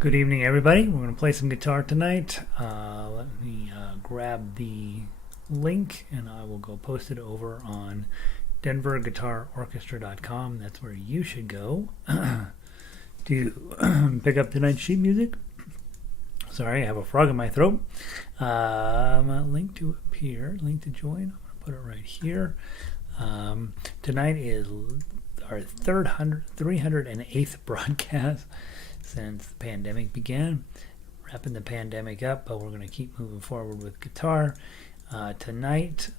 Good evening, everybody. We're going to play some guitar tonight. Let me grab the link and I will go post it over on denverguitarorchestra.com. That's where you should go to pick up tonight's sheet music. Sorry, I have a frog in my throat. Link to appear, link to join. I'm going to put it right here. Tonight is our 308th broadcast since the pandemic began. Wrapping the pandemic up, but we're going to keep moving forward with guitar. Tonight,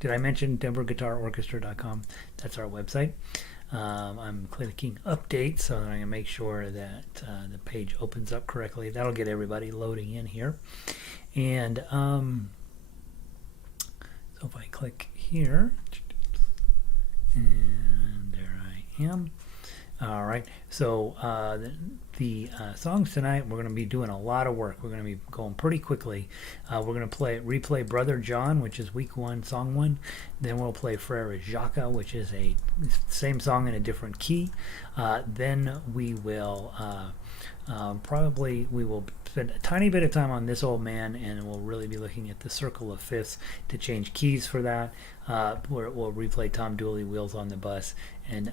did I mention denverguitarorchestra.com? That's our website. I'm clicking update so that I can make sure that the page opens up correctly. That'll get everybody loading in here. And so if I click here, and there I am. All right, so the songs tonight, we're going to be doing a lot of work. We're going to be going pretty quickly. We're going to replay Brother John, which is week 1, song 1. Then we'll play Frère Jacques, which is a same song in a different key. Then we will we will spend a tiny bit of time on This Old Man, and we'll really be looking at the Circle of Fifths to change keys for that. We'll replay Tom Dooley, Wheels on the Bus, and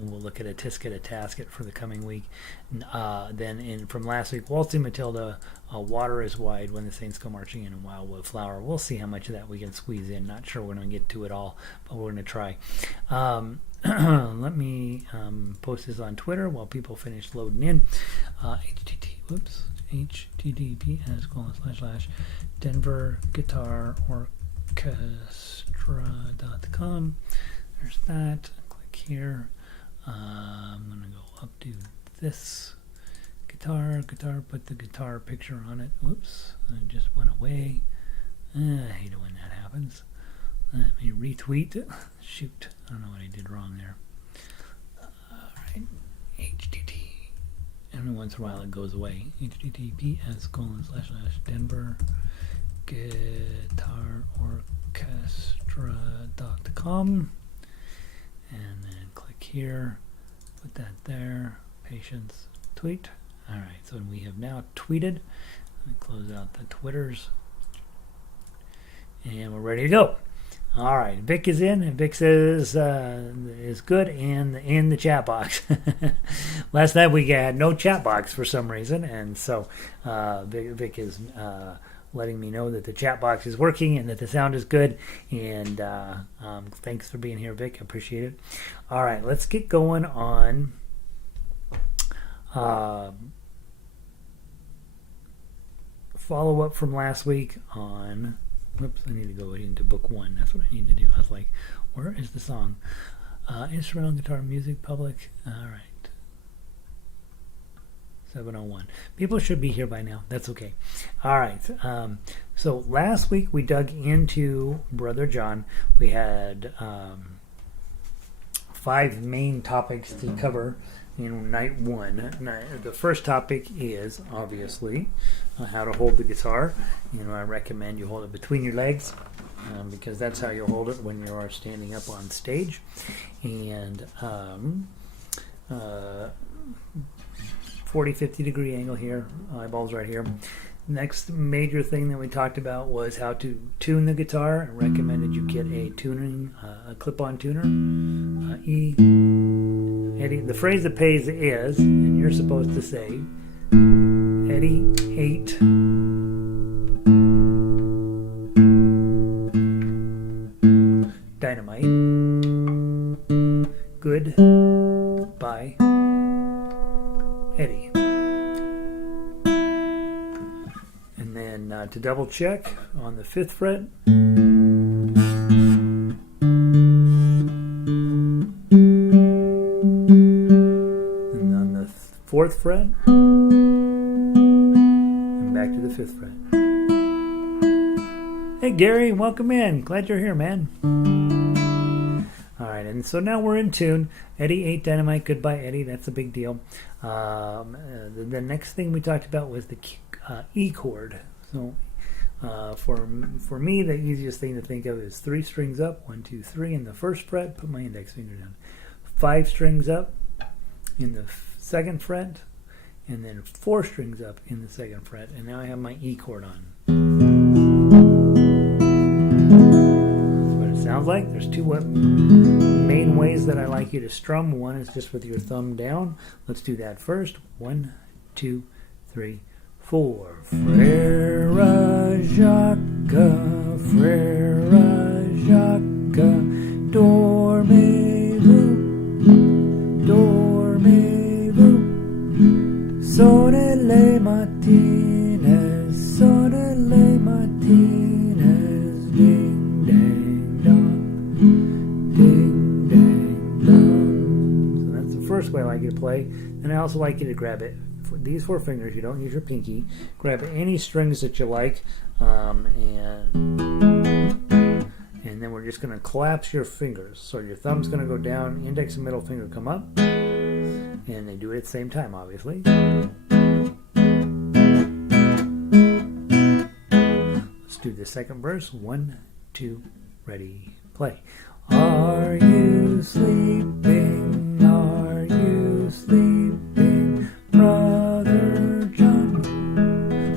we'll look at A-Tisket, A-Tasket for the coming week. Then from last week, Waltzing Matilda, Water is Wide, When the Saints Go Marching In, and Wildwood Flower. We'll see how much of that we can squeeze in. Not sure we're going to get to it all, but we're going to try. Let me post this on Twitter while people finish loading in. https://denverguitarorchestra.com. There's that. Click here. I'm going to go up to this guitar, put the guitar picture on it. Whoops, it just went away. I hate it when that happens. Let me retweet. Shoot, I don't know what I did wrong there. Alright, HTT. Every once in a while it goes away. https://denverguitarorchestra.com. And then click here. Put that there. Patience. Tweet. Alright, so we have now tweeted. Let me close out the Twitters. And we're ready to go. All right, Vic is in, and Vic says is good in the chat box. Last night we had no chat box for some reason, and so Vic is letting me know that the chat box is working and that the sound is good. And thanks for being here, Vic. I appreciate it. All right, let's get going on. Follow up from last week on. Whoops, I need to go into book 1. That's what I need to do. I was like, where is the song? Instrumental guitar music, public. All right. 701. People should be here by now. That's okay. All right. So last week we dug into Brother John. We had 5 main topics to cover in night 1. The first topic is obviously how to hold the guitar. I recommend you hold it between your legs because that's how you hold it when you are standing up on stage. And 40-50 degree angle here, eyeballs right here. Next major thing that we talked about was how to tune the guitar. I recommended you get a clip-on tuner. E. Eddie, the phrase that pays is, and you're supposed to say, Eddie 8. Dynamite. Good. By Eddie. And then to double check on the 5th fret. And on the 4th fret. And back to the 5th fret. Hey Gary, welcome in. Glad you're here, man. Alright, and so now we're in tune. Eddie 8 Dynamite, Goodbye Eddie, that's a big deal. The next thing we talked about was the E chord. So for me, the easiest thing to think of is 3 strings up, 1, 2, 3 in the 1st fret, put my index finger down. 5 strings up in the 2nd fret, and then 4 strings up in the 2nd fret, and now I have my E chord on. That's what it sounds like. There's 2 main ways that I like you to strum. One is just with your thumb down. Let's do that first. 1, 2, 3, 4. Frère Jacques, Frère Jacques, dormez-vous, dormez-vous. Sonne les matines, sonne les matines, ding, ding, dong, ding, ding, dong. So that's the first way I like you to play. And I also like you to grab it. These 4 fingers, you don't use your pinky. Grab any strings that you like, and then we're just going to collapse your fingers. So your thumb's going to go down, index and middle finger come up, and they do it at the same time, obviously. Let's do the 2nd verse. 1, 2, ready, play. Are you sleeping? Are you sleeping? Brother John,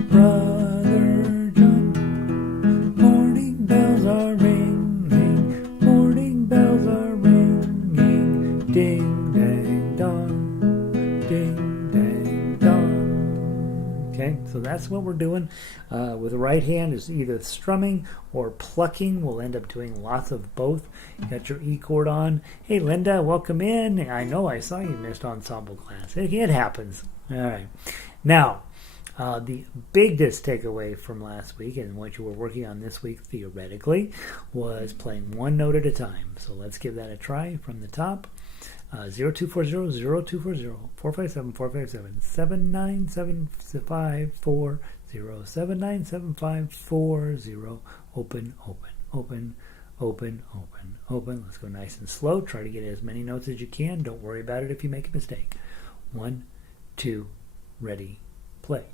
Brother John, morning bells are ringing, morning bells are ringing, ding, dang, dong, ding, dang, dong. Okay, so that's what we're doing. With the right hand is either strumming or plucking. We'll end up doing lots of both. You got your E chord on. Hey, Linda, welcome in. I know I saw you missed ensemble class. It happens. All right. Now, the biggest takeaway from last week and what you were working on this week theoretically was playing 1 note at a time. So let's give that a try from the top. 0240 0240 457 457 797540 797540. Open, open, open, open, open, open. Let's go nice and slow. Try to get as many notes as you can. Don't worry about it if you make a mistake. 1, 2, ready, play.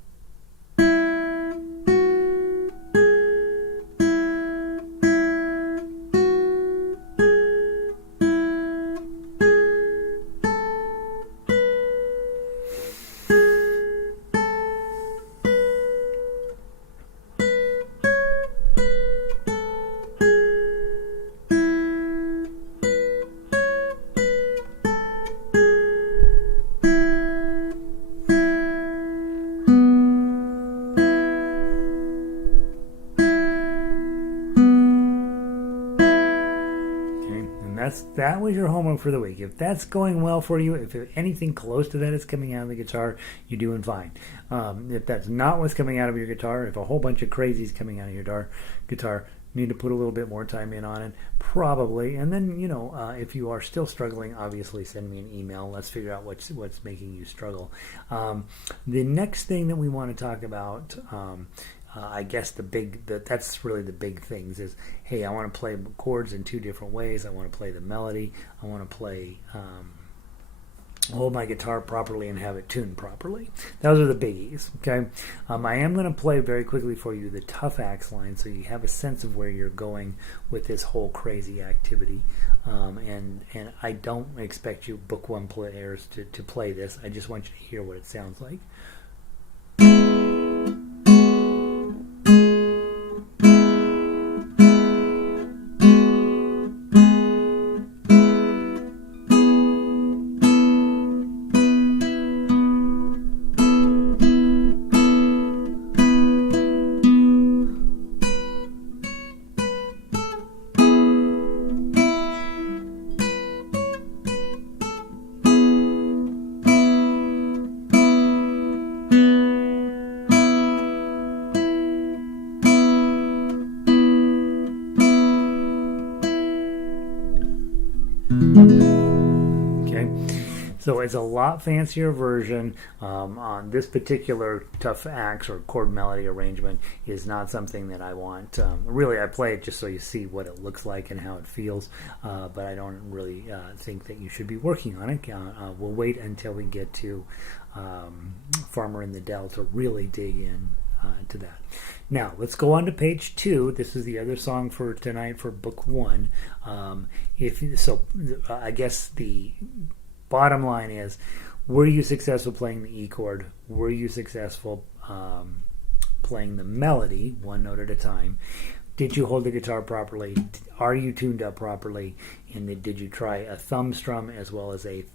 That was your homework for the week. If that's going well for you, if anything close to that is coming out of the guitar, you're doing fine. If that's not what's coming out of your guitar, if a whole bunch of crazy is coming out of your guitar, you need to put a little bit more time in on it, probably. And then, if you are still struggling, obviously send me an email. Let's figure out what's making you struggle. The next thing that we want to talk about, I guess that's really the big things is, hey, I want to play chords in 2 different ways. I want to play the melody. I want to play, hold my guitar properly and have it tuned properly. Those are the biggies, okay? I am going to play very quickly for you the tough axe line so you have a sense of where you're going with this whole crazy activity. And I don't expect you book 1 players to play this. I just want you to hear what it sounds like. So it's a lot fancier version. On this particular tough axe or chord melody arrangement is not something that I want. Really, I play it just so you see what it looks like and how it feels, but I don't really think that you should be working on it. We'll wait until we get to Farmer in the Dell to really dig in to that. Now, let's go on to page 2. This is the other song for tonight for book 1. I guess the bottom line is Were you successful playing the E chord? Were you successful playing the melody, one note at a time? Did you hold the guitar properly? Are you tuned up properly? And did you try a thumb strum as well as a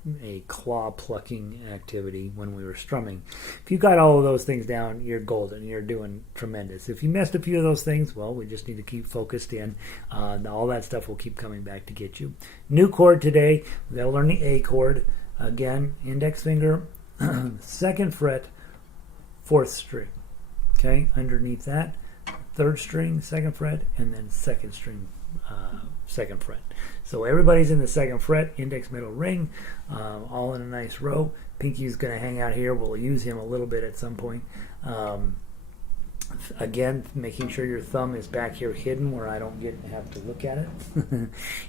claw plucking activity when we were strumming? If you got all of those things down, you're golden. You're doing tremendous. If you missed a few of those things, well, we just need to keep focused in. All that stuff will keep coming back to get you. New chord today. We've got to learn the A chord. Again, index finger, 2nd fret, 4th string. Okay, underneath that, 3rd string, 2nd fret, and then 2nd string, 2nd fret. So everybody's in the 2nd fret, index, middle, ring, all in a nice row. Pinky's going to hang out here. We'll use him a little bit at some point. Again, making sure your thumb is back here hidden where I don't have to look at it.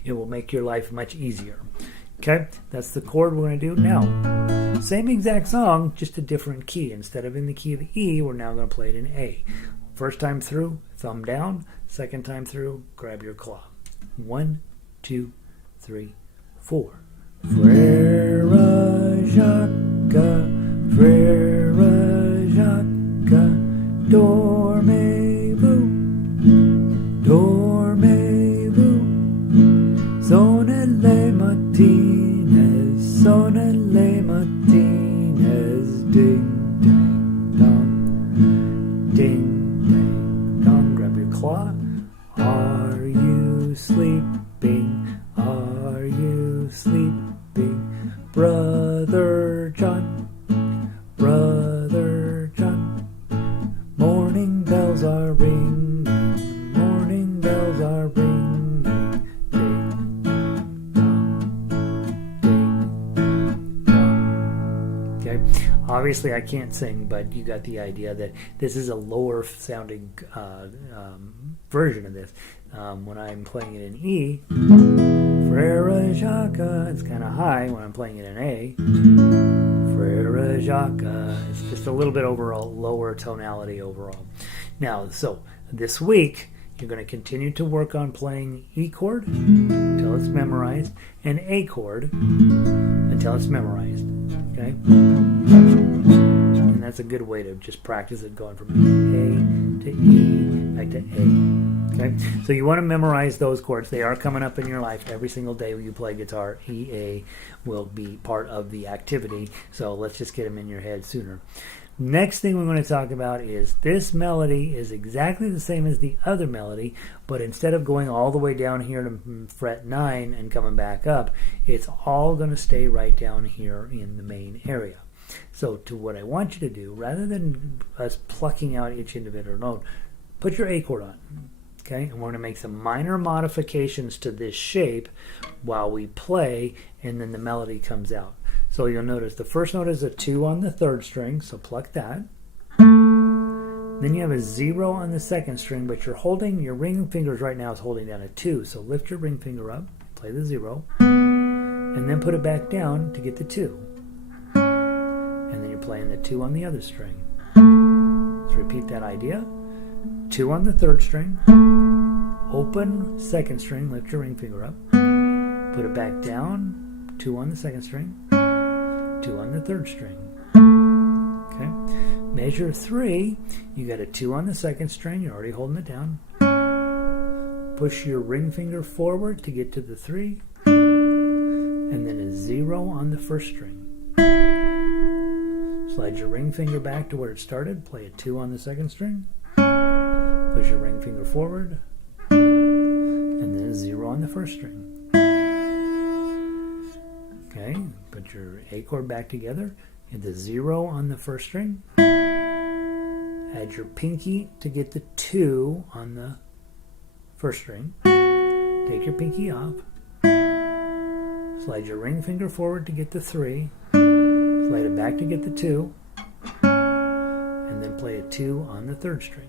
It will make your life much easier. Okay, that's the chord we're going to do. Now, same exact song, just a different key. Instead of in the key of E, we're now going to play it in A. First time through, thumb down. Second time through, grab your claw. 1, 2, 3, 4. Frère Jacques, Frère Jacques, dormez-vous, dormez-vous, sonnez les matines, sonnez les matines, ding, ding, dong, ding, ding, dong. Grab your claw. Are you sleeping? Are you sleeping? Brother John, Brother John. Morning bells are ringing, morning bells are ringing. Ding, dong, ding, dong. Okay, obviously I can't sing, but you got the idea that this is a lower sounding version of this. When I'm playing it in E, Frère Jacques, it's kind of high. When I'm playing it in A, Frère Jacques, it's just a little bit overall lower tonality overall. Now, so this week you're going to continue to work on playing E chord until it's memorized, and A chord until it's memorized. Okay, and that's a good way to just practice it, going from A to E back to A. Okay, so you want to memorize those chords. They are coming up in your life every single day when you play guitar. E, A will be part of the activity, so let's just get them in your head sooner. Next thing we're going to talk about is this melody is exactly the same as the other melody, but instead of going all the way down here to fret 9 and coming back up, it's all going to stay right down here in the main area. So to what I want you to do, rather than us plucking out each individual note, put your A chord on. Okay, and we're going to make some minor modifications to this shape while we play, and then the melody comes out. So you'll notice the first note is a 2 on the 3rd string, so pluck that. Then you have a 0 on the 2nd string, but you're holding, your ring fingers right now is holding down a 2, so lift your ring finger up, play the 0, and then put it back down to get the 2. And then you're playing the 2 on the other string. Let's repeat that idea. 2 on the 3rd string, open 2nd string, lift your ring finger up, put it back down, 2 on the 2nd string, 2 on the 3rd string. Okay, measure 3, you got a 2 on the 2nd string, you're already holding it down, push your ring finger forward to get to the 3, and then a 0 on the 1st string. Slide your ring finger back to where it started, play a 2 on the 2nd string, push your ring finger forward, and then a 0 on the 1st string. Okay, put your A chord back together, hit the 0 on the 1st string, add your pinky to get the 2 on the 1st string, take your pinky off, slide your ring finger forward to get the 3, slide it back to get the 2, and then play a 2 on the 3rd string.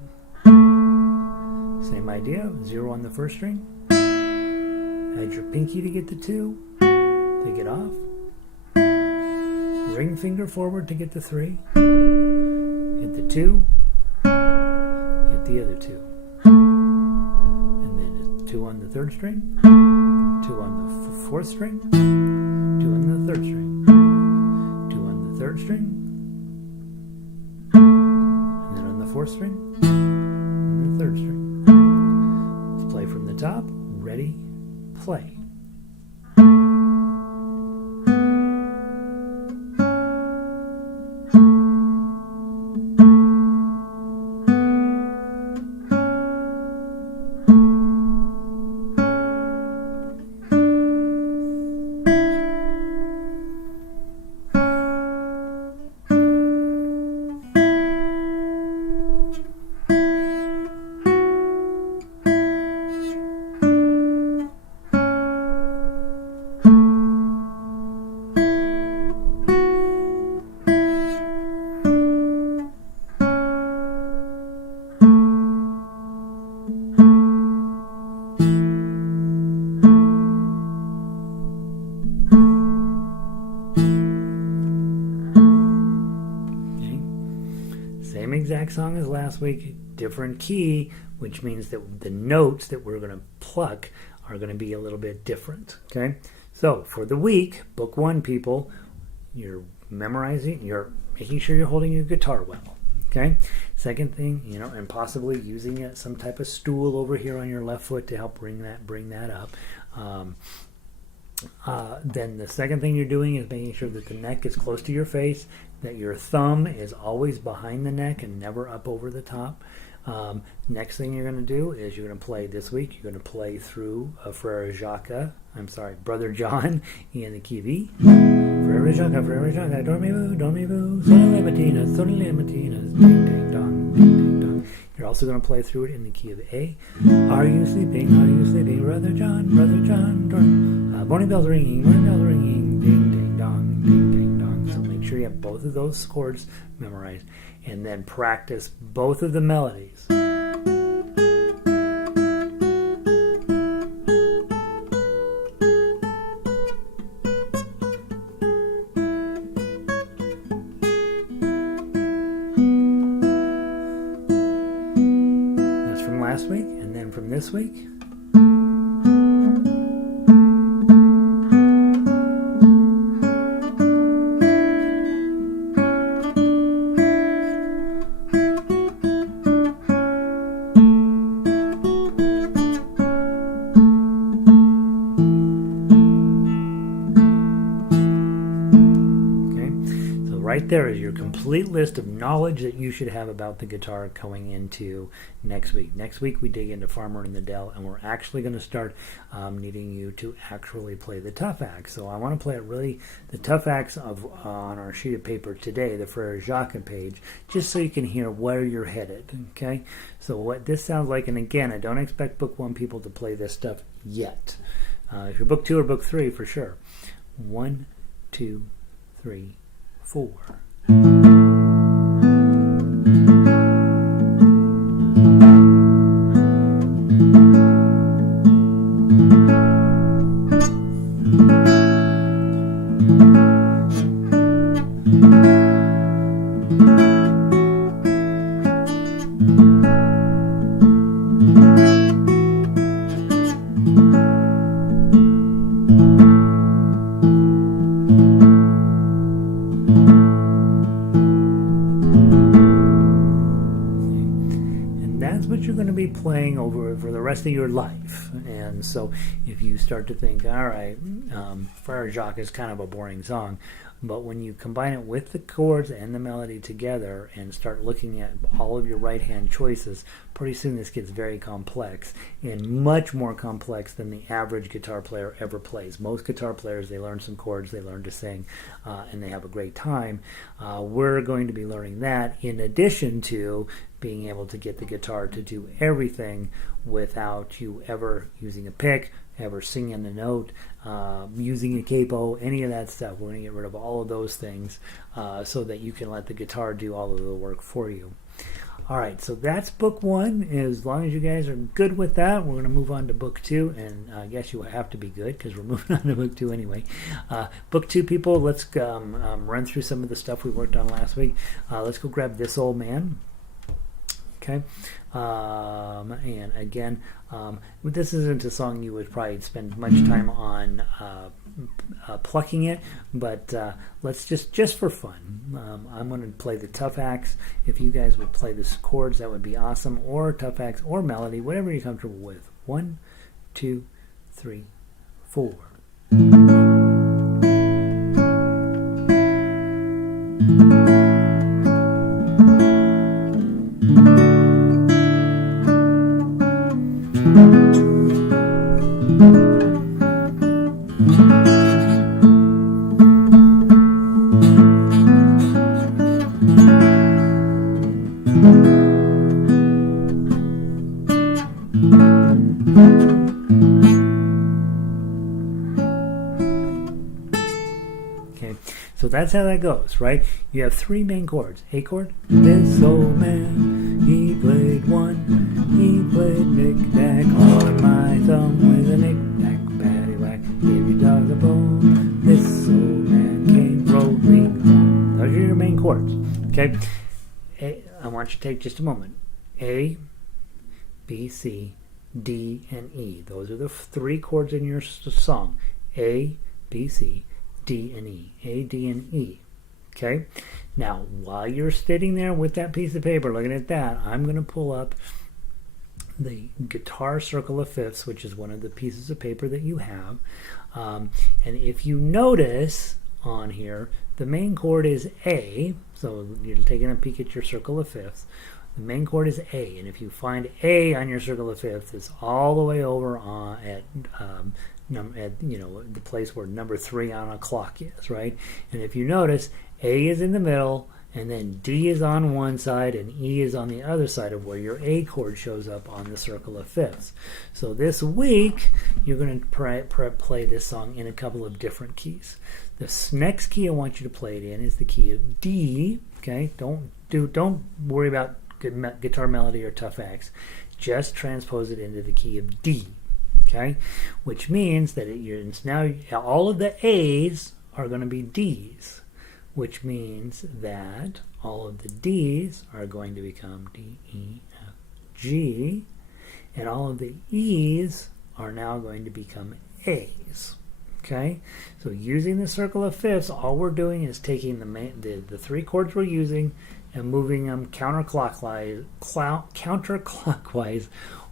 Same idea, 0 on the 1st string, add your pinky to get the 2, take it off, ring finger forward to get the 3, hit the 2, hit the other 2, and then 2 on the 3rd string, 2 on the 4th string, 2 on the 3rd string, 2 on the third string, and then on the fourth string, and the third string. Let's play from the top. Ready, play. Same exact song as last week, different key, which means that the notes that we're going to pluck are going to be a little bit different. Okay, so for the week, book one, people, you're memorizing, you're making sure you're holding your guitar well. Okay, second thing, and possibly using some type of stool over here on your left foot to help bring that up. Then the second thing you're doing is making sure that the neck is close to your face, that your thumb is always behind the neck and never up over the top. Next thing you're going to do is you're going to play this week. You're going to play through Frère Jacques. Brother John in the key of E. Frère Jacques, dormez-vous, sonne les matines, ding ding dong, ding ding dong. You're also going to play through it in the key of A. Are you sleeping, Brother John, morning bells ringing, ding ding dong, ding ding dong. So make sure you have both of those chords memorized, and then practice both of the melodies. That's from last week, and then from this week. Right there is your complete list of knowledge that you should have about the guitar going into next week. Next week we dig into Farmer in the Dell, and we're actually going to start needing you to actually play the tough acts. So I want to play the tough acts on our sheet of paper today, the Frère Jacques page, just so you can hear where you're headed. Okay, so what this sounds like, and again, I don't expect book one people to play this stuff yet. If you're book two or book three, for sure. 1, 2, 3, 4. You're going to be playing over for the rest of your life. And so if you start to think, all right, Frère Jacques is kind of a boring song, but when you combine it with the chords and the melody together and start looking at all of your right hand choices, pretty soon this gets very complex, and much more complex than the average guitar player ever plays. Most guitar players, they learn some chords, they learn to sing, and they have a great time. We're going to be learning that in addition to being able to get the guitar to do everything without you ever using a pick, ever singing a note, using a capo, any of that stuff. We're going to get rid of all of those things so that you can let the guitar do all of the work for you. All right, so that's book one. As long as you guys are good with that, we're going to move on to book two, and I guess you have to be good because we're moving on to book two anyway. Book two, people, let's run through some of the stuff we worked on last week. Let's go grab This Old Man. Okay, and again, this isn't a song you would probably spend much time on plucking it, but let's just for fun, I'm going to play the tough axe. If you guys would play the chords, that would be awesome, or tough axe or melody, whatever you're comfortable with. 1, 2, 3, 4. So that's how that goes, right? You have 3 main chords. A chord, this old man, he played 1. He played knick-knack on my thumb with a knick-knack, paddywhack, give your dog a bone. This old man came rolling home. Those are your main chords, okay? I want you to take just a moment. A, B, C, D, and E. Those are the 3 chords in your song. A, B, C, D, and E. A, D, and E. Okay? Now, while you're sitting there with that piece of paper looking at that, I'm going to pull up the guitar circle of fifths, which is one of the pieces of paper that you have. And if you notice on here, the main chord is A. So you're taking a peek at your circle of fifths. The main chord is A, and if you find A on your circle of fifths, it's all the way over at the place where number 3 on a clock is, right? And if you notice, A is in the middle, and then D is on one side, and E is on the other side of where your A chord shows up on the circle of fifths. So this week, you're going to play this song in a couple of different keys. This next key I want you to play it in is the key of D. Okay, don't worry about guitar melody or tough axe. Just transpose it into the key of D. Okay, which means that now all of the A's are going to be D's, which means that all of the D's are going to become D, E, F, G, and all of the E's are now going to become A's. Okay, so using the circle of fifths, all we're doing is taking the 3 chords we're using and moving them counterclockwise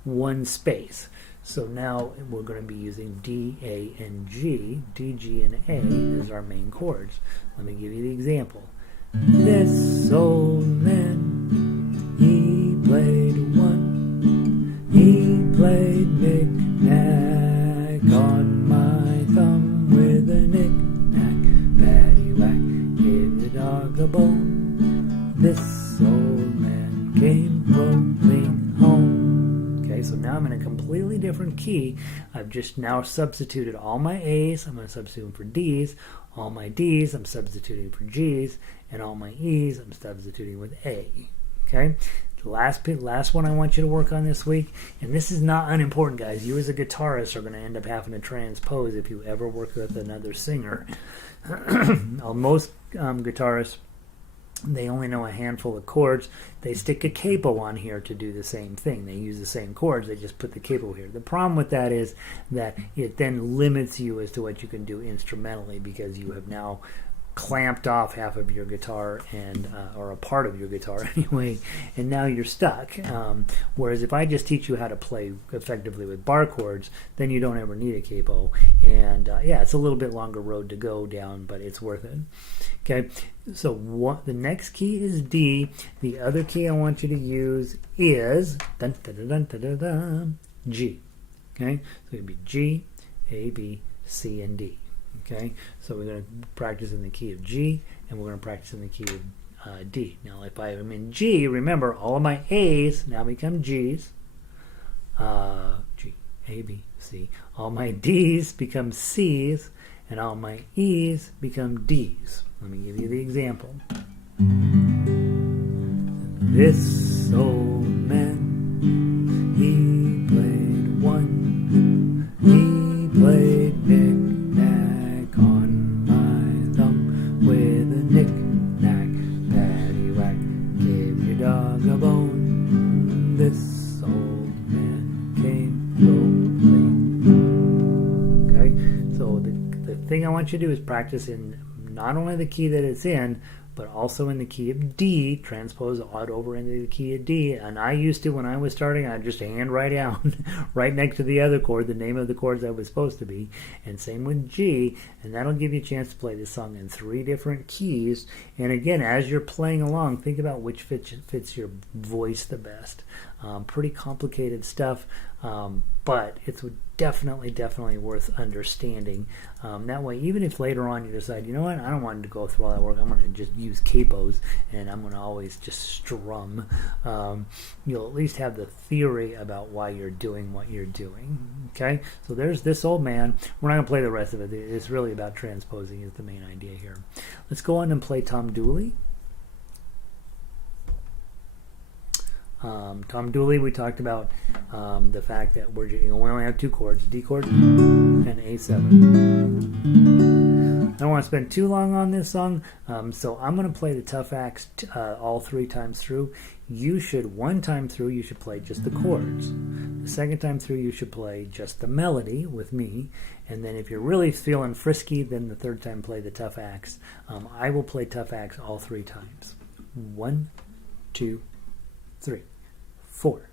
1 space. So now we're going to be using D, A, and G. D, G, and A as our main chords. Let me give you the example. This old man, he played 1. He played knick-knack on my thumb with a knick-knack, paddywhack, give the dog a bone. This old man came rolling home. Okay, so now I'm in a completely different key. I've just now substituted all my A's. I'm going to substitute them for D's. All my D's, I'm substituting for G's. And all my E's, I'm substituting with A. Okay, the last one I want you to work on this week, and this is not unimportant, guys. You as a guitarist are going to end up having to transpose if you ever work with another singer. Most guitarists, they only know a handful of chords. They stick a capo on here to do the same thing. They use the same chords. They just put the capo here. The problem with that is that it then limits you as to what you can do instrumentally, because you have now clamped off half of your guitar and or a part of your guitar anyway, and now you're stuck. Whereas if I just teach you how to play effectively with bar chords, then you don't ever need a capo. And yeah, it's a little bit longer road to go down, but it's worth it. Okay, so the next key is D. The other key I want you to use is dun, dun, dun, dun, dun, dun, dun, G. Okay, so it'd be G, A, B, C, and D. Okay, so we're going to practice in the key of G, and we're going to practice in the key of D. Now, if I'm in G, remember all of my A's now become G's. G, A, B, C. All my D's become C's, and all my E's become D's. Let me give you the example. This old man, he played 1. He played knick-knack on my thumb with a knick-knack, paddywhack, give your dog a bone. thing I want you to do is practice in not only the key that it's in, but also in the key of D, transpose odd over into the key of D. And I used to, when I was starting, I'd just hand write down right next to the other chord the name of the chords that was supposed to be. And same with G, and that'll give you a chance to play this song in 3 different keys. And again, as you're playing along, think about which fits your voice the best. Pretty complicated stuff, but it's definitely worth understanding. That way, even if later on you decide, you know what, I don't want to go through all that work, I'm going to just use capos and I'm going to always just strum, you'll at least have the theory about why you're doing what you're doing. Okay, so there's This Old Man. We're not going to play the rest of it. It's really about transposing is the main idea here. Let's go on and play Tom Dooley. Tom Dooley, we talked about the fact that we only have 2 chords, D chord and A7. I don't want to spend too long on this song, so I'm going to play the tough acts all 3 times through. You should, 1 time through, you should play just the chords. The 2nd time through, you should play just the melody with me. And then if you're really feeling frisky, then the 3rd time play the tough acts. I will play tough acts all 3 times. 1, 2, 3, 4.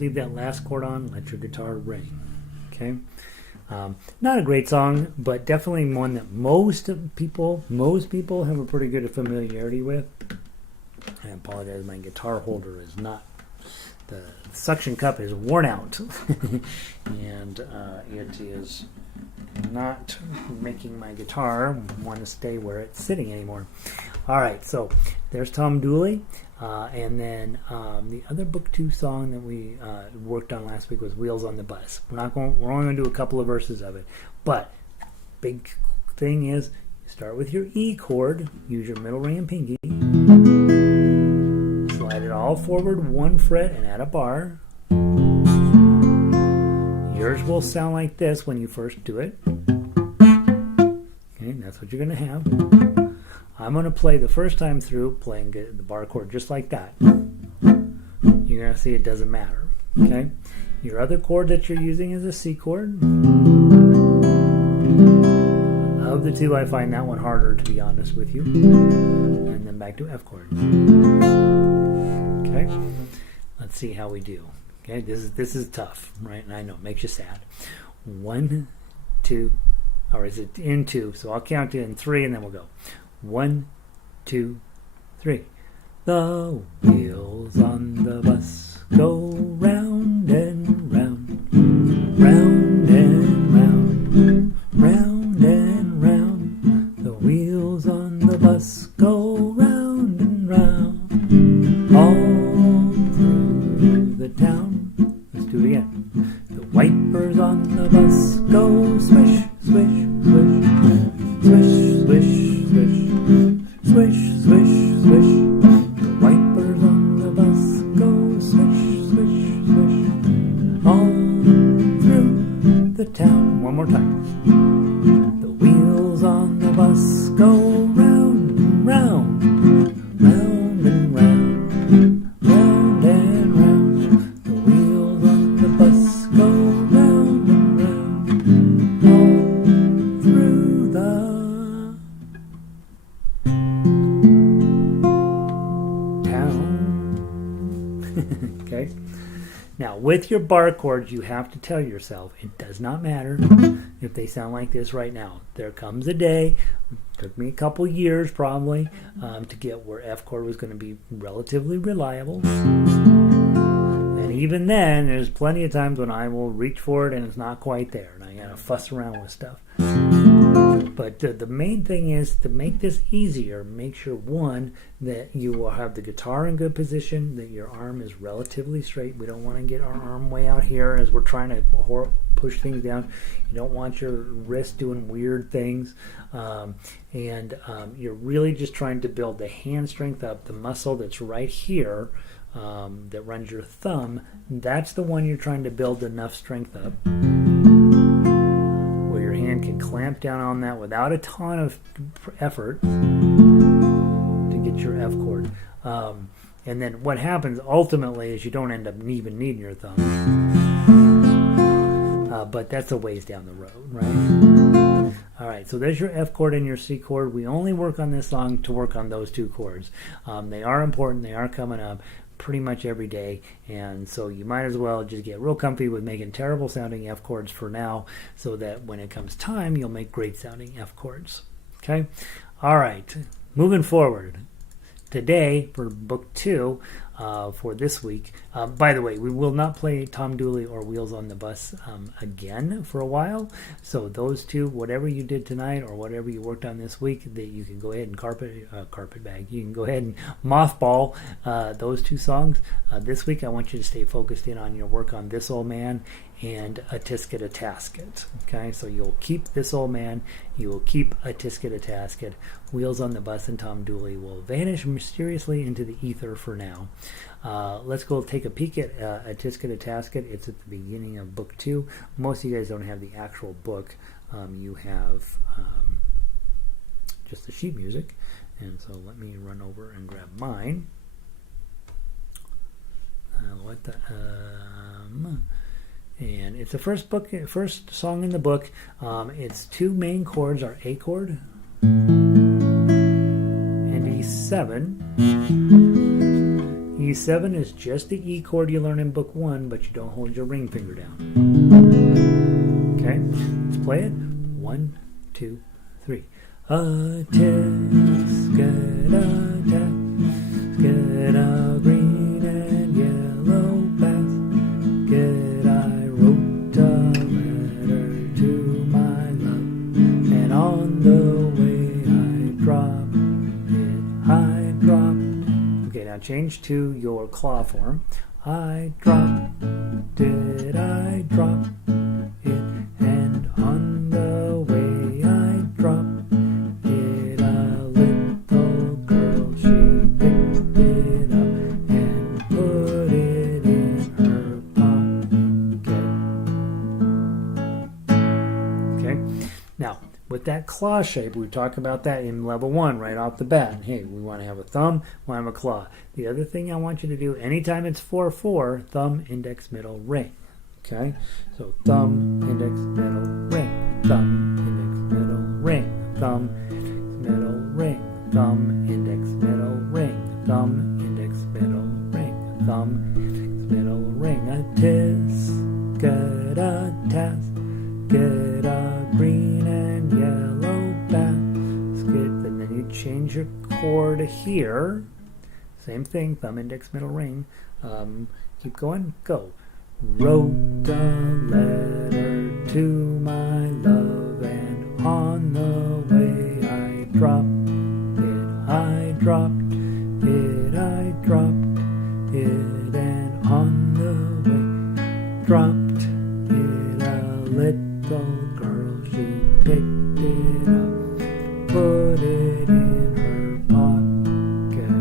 Leave that last chord on, let your guitar ring. Okay, not a great song, but definitely one that most people have a pretty good familiarity with. I apologize, my guitar holder is not, the suction cup is worn out and it is not making my guitar want to stay where it's sitting anymore. All right, so there's Tom Dooley. And then the other Book 2 song that we worked on last week was Wheels on the Bus. We're only going to do a couple of verses of it. But big thing is, start with your E chord, use your middle ring and pinky, slide it all forward 1 fret and add a bar. Yours will sound like this when you first do it. Okay, that's what you're going to have. I'm going to play the first time through playing the bar chord just like that. You're going to see it doesn't matter. Okay? Your other chord that you're using is a C chord. Of the 2, I find that one harder, to be honest with you. And then back to F chord. Okay? Let's see how we do. Okay? This is tough, right? And I know, it makes you sad. 1, 2, or is it in 2? So I'll count in 3 and then we'll go. 1, 2, 3. The wheels on the bus go round and round, round and round, round and round. The wheels on the bus go round and round. The wipers on the bus go swish, swish, swish, swish, swish, swish, swish, swish, swish. The wipers on the bus go swish, swish, swish, all through the town. One more time. The wheels on the bus go round and round, round and round, round and round. The wheels on the bus go round and round, all through the town. Okay? Now, with your bar chords, you have to tell yourself, it does not matter if they sound like this right now. There comes a day, took me a couple years probably, to get where F chord was going to be relatively reliable. And even then, there's plenty of times when I will reach for it and it's not quite there, and I got to fuss around with stuff. But the main thing is to make this easier, make sure, one, that you will have the guitar in good position, that your arm is relatively straight. We don't want to get our arm way out here as we're trying to push things down. You don't want your wrist doing weird things. You're really just trying to build the hand strength up, the muscle that's right here that runs your thumb. That's the one you're trying to build enough strength up can clamp down on that without a ton of effort to get your F chord. And then what happens ultimately is you don't end up even needing your thumb. But that's a ways down the road, right? All right, so there's your F chord and your C chord. We only work on this song to work on those two chords. They are important. They are coming up pretty much every day, and so you might as well just get real comfy with making terrible sounding F chords for now, so that when it comes time, you'll make great sounding F chords. Okay? All right, moving forward. Today, for Book 2, for this week, by the way, we will not play Tom Dooley or Wheels on the Bus again for a while. So those two, whatever you did tonight or whatever you worked on this week, that you can go ahead and carpet bag. You can go ahead and mothball those two songs. This week, I want you to stay focused in on your work on This Old Man and A-Tisket, A-Tasket. Okay, so you'll keep This Old Man, you will keep A-Tisket, A-Tasket. Wheels on the Bus and Tom Dooley will vanish mysteriously into the ether for now. Let's go take a peek at A-Tisket, A-Tasket. It's at the beginning of Book 2. Most of you guys don't have the actual book. You have just the sheet music. And so let me run over and grab mine. And it's the first song in the book. Its two main chords are A chord and E7. E7 is just the E chord you learn in Book 1, but you don't hold your ring finger down. Okay, let's play it. 1, 2, 3. A-Tisket, A-Tasket, a green and yellow basket. I wrote a letter to my love, and on the way I dropped. Okay, now change to your claw form. I dropped it, and on the way I dropped it, a little girl, she picked it up and put it in her pocket. Okay, now with that claw shape, we talk about that in level 1 right off the bat. Hey, we want to have a thumb, we want to have a claw. The other thing I want you to do, anytime it's 4/4, thumb, index, middle, ring. Okay, so thumb, index, middle, ring, thumb, index, middle, ring, thumb, middle, ring, thumb, index, middle, ring, thumb, index, middle, ring, thumb, index, middle, ring. A-Tisket, A-Tasket, a green and yellow basket. And then you change your chord here. Same thing, thumb, index, middle, ring. Keep going, go. Wrote a letter to my love, and on the way I dropped it, I dropped it, I dropped it, and on the way dropped little girl, she picked it up, put it in her pocket.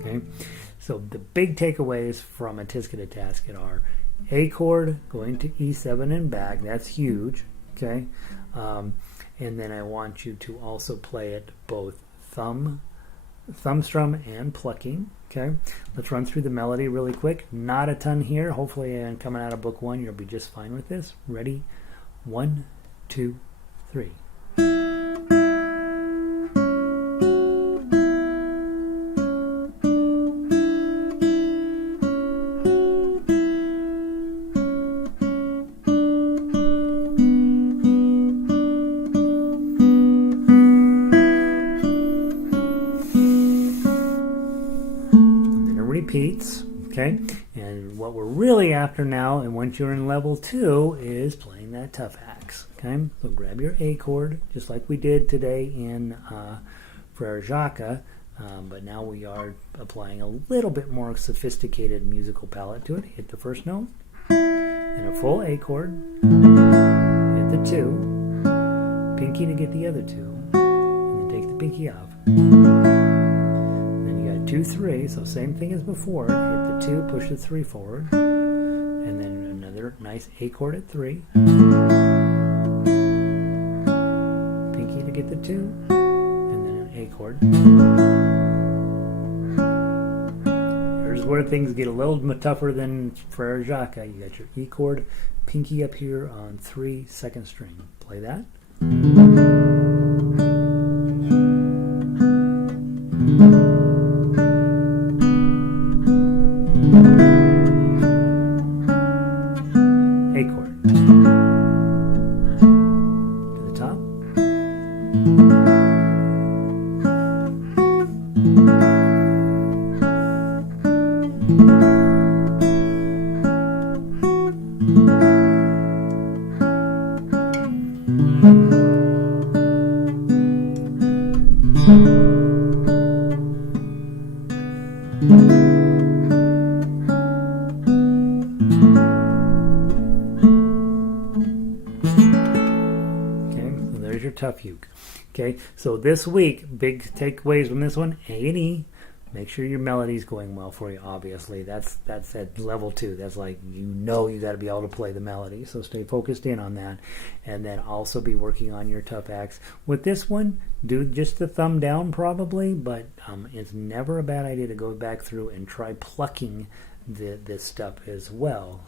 Okay, so the big takeaways from A-Tisket, A-Tasket are A chord going to E7 and back. That's huge. Okay, and then I want you to also play it both thumb strum and plucking. Okay, let's run through the melody really quick. Not a ton here. Hopefully, coming out of book 1, you'll be just fine with this. Ready? 1, 2, 3. Repeats, okay, and what we're really after now, and once you're in level 2, is playing that tough axe. Okay, so grab your A chord, just like we did today in Frère Jacques, but now we are applying a little bit more sophisticated musical palette to it. Hit the first note, and a full A chord, hit the 2, pinky to get the other 2, and then take the pinky off. 2, 3, so same thing as before. Hit the 2, push the 3 forward, and then another nice A chord at 3. Pinky to get the 2, and then an A chord. Here's where things get a little tougher than Frère Jacques. You got your E chord, pinky up here on 3, second string. Play that. Tough uke. Okay, so this week, big takeaways from this one: A and E. Make sure your melody's going well for you. Obviously, that's at level 2. That's like you got to be able to play the melody. So stay focused in on that, and then also be working on your tough axe. With this one, do just the thumb down probably, but it's never a bad idea to go back through and try plucking this stuff as well.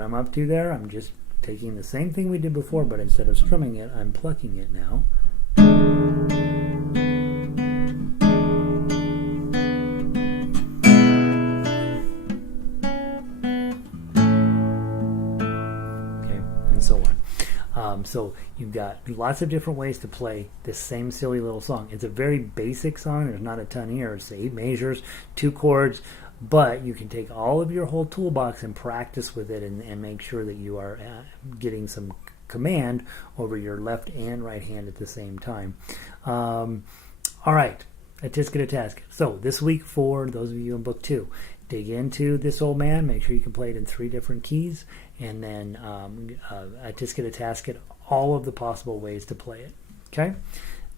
I'm up to there. I'm just taking the same thing we did before, but instead of strumming it, I'm plucking it now. Okay, and so on. So you've got lots of different ways to play this same silly little song. It's a very basic song. There's not a ton here. It's 8 measures, 2 chords. But you can take all of your whole toolbox and practice with it and make sure that you are getting some command over your left and right hand at the same time. All right, A-Tisket, A-Tasket. So this week, for those of you in book 2, dig into this old man. Make sure you can play it in 3 different keys. And then A-Tisket, A-Tasket, all of the possible ways to play it. Okay?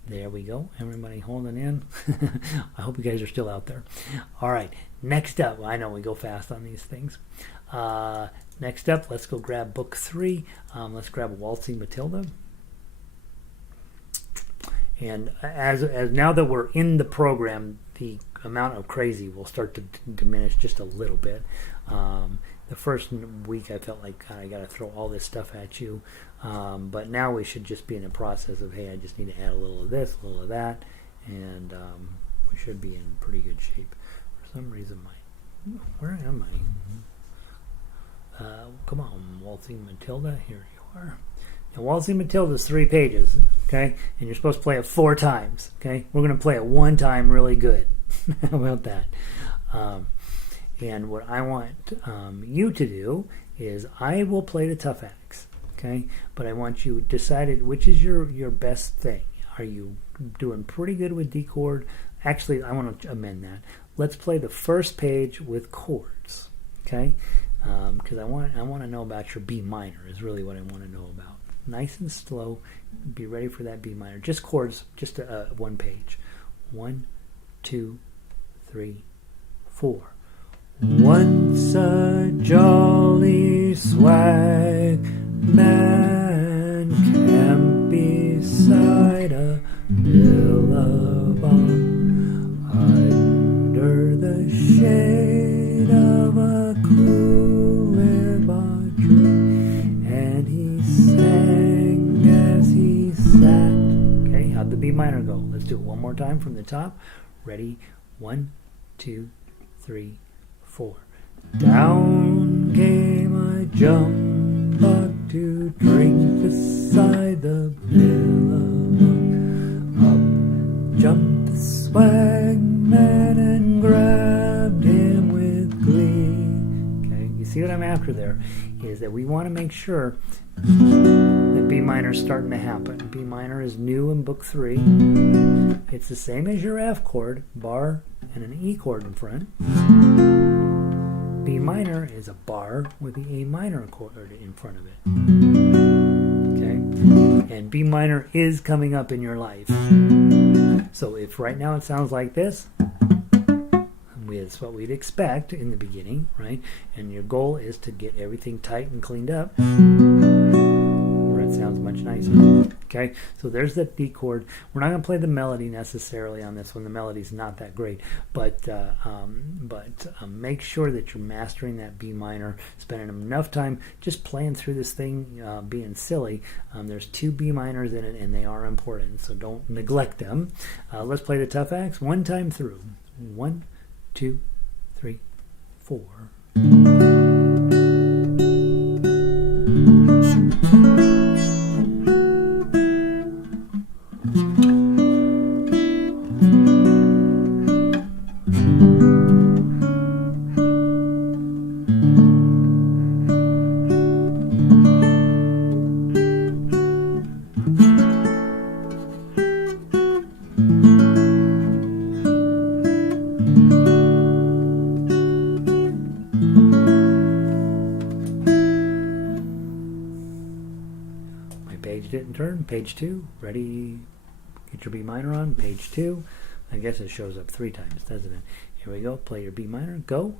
There we go. Everybody holding in. I hope you guys are still out there. All right. Next up, I know we go fast on these things. Next up, let's go grab book 3. Let's grab Waltzing Matilda. And as now that we're in the program, the amount of crazy will start to diminish just a little bit. The first week I felt like, God, I got to throw all this stuff at you. But now we should just be in a process of, hey, I just need to add a little of this, a little of that, and we should be in pretty good shape. For some reason, where am I? Come on, Waltzing Matilda, here you are. Now, Waltzing Matilda is 3 pages, okay? And you're supposed to play it 4 times, okay? We're going to play it 1 time really good. How about that? And what I want you to do is I will play the tough axe. okay? But I want you decided which is your best thing. Are you doing pretty good with D chord? Actually, I want to amend that. Let's play the first page with chords, okay? Because I want to know about your B minor is really what I want to know about. Nice and slow. Be ready for that B minor. Just chords, just one page. 1, 2, 3, 4. Once a jolly swag man camped beside a billabong under the shade of a coolibah tree, and he sang as he sat. Okay, how'd the B minor go? Let's do it one more time from the top. Ready? 1, 2, 3, 4. Down came a jumbuck to drink beside the billabong. Up jumped the swagman and grabbed him with glee. Okay, you see what I'm after there is that we want to make sure that B minor is starting to happen. B minor is new in book 3. It's the same as your F chord, bar and an E chord in front. B minor is a bar with the A minor chord in front of it. Okay? And B minor is coming up in your life. So if right now it sounds like this, it's what we'd expect in the beginning, right? And your goal is to get everything tight and cleaned up, where it sounds much nicer. Okay, so there's that D chord. We're not going to play the melody necessarily on this one. The melody's not that great, but make sure that you're mastering that B minor, spending enough time just playing through this thing, being silly. There's 2 B minors in it, and they are important, so don't neglect them. Let's play the tough acts one time through. 1, 2, 3, 4. Didn't turn. Page 2. Ready? Get your B minor on. Page 2. I guess it shows up 3 times, doesn't it? Here we go. Play your B minor. Go.